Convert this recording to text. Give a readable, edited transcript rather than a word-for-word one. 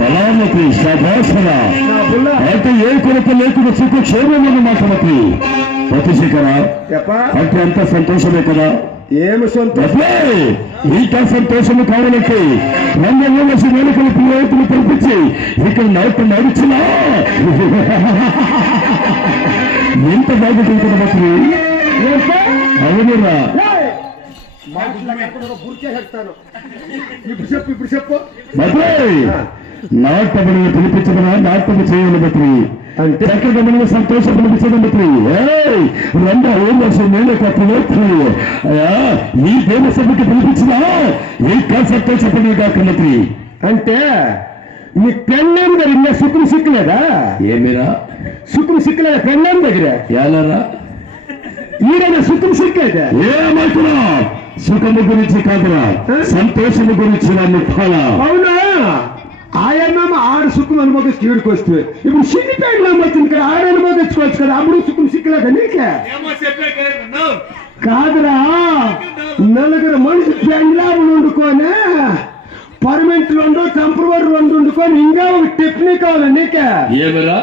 బలామతి శభాసన అంటే ఏ కొరత లేకుండా సుఖ క్షేమమన్నమాట మతి ప్రతిశేఖర అంటే అంత సంతోషమే కదా. ఏమి సంతోషం? ఇంకా సంతోషము కావాలంటే రంగంలో వేడుకలు పిల్లలు పంపించి ఇక్కడ నడిచినా ఎంత బాగుంటుంది కదా మతి. అవునురా ఇప్పుడు చెప్పు నాటములను పిలిపించమన్నా నాటము చేయాలి బట్టి అంటే ఎక్కడ సంతోషం పిలిపించడం బట్టి రెండో ఏం వర్షం నేను కట్టలేదు ఈ దేవసభకి పిలిపించినా ఇంకా సంతోషపడి కాకన్నది. అంటే నీ పెళ్ళం దగ్గర ఇంకా సుఖం సిక్కలేదా? ఏమిరా సుఖం సిక్కలేదా పెళ్ళం దగ్గర? ఎలారా ఈడైనా సుఖం సిక్కలేదా? ఏమవుతున్నా సుఖము గురించి కాదురా సంతోషము గురించి నా ముఖాల. అవునా? ఆయన ఆడ సుఖం అనుభవిస్తూ ఈడికి వస్తే ఇప్పుడు సిగ్గిపోయిన వచ్చింది కదా, ఆడ అనుభవించుకోవచ్చు కదా. అప్పుడు సుఖం సిక్కలేదా నీకే? కాదురా, నలుగురు మనిషి పెండ్లాలు వండుకొని పర్మనెంట్ 2 టెంపరవరీ 2 వండుకొని ఇంకా ఒక టిఫిన్ కావాలి నీకే. ఏమిరా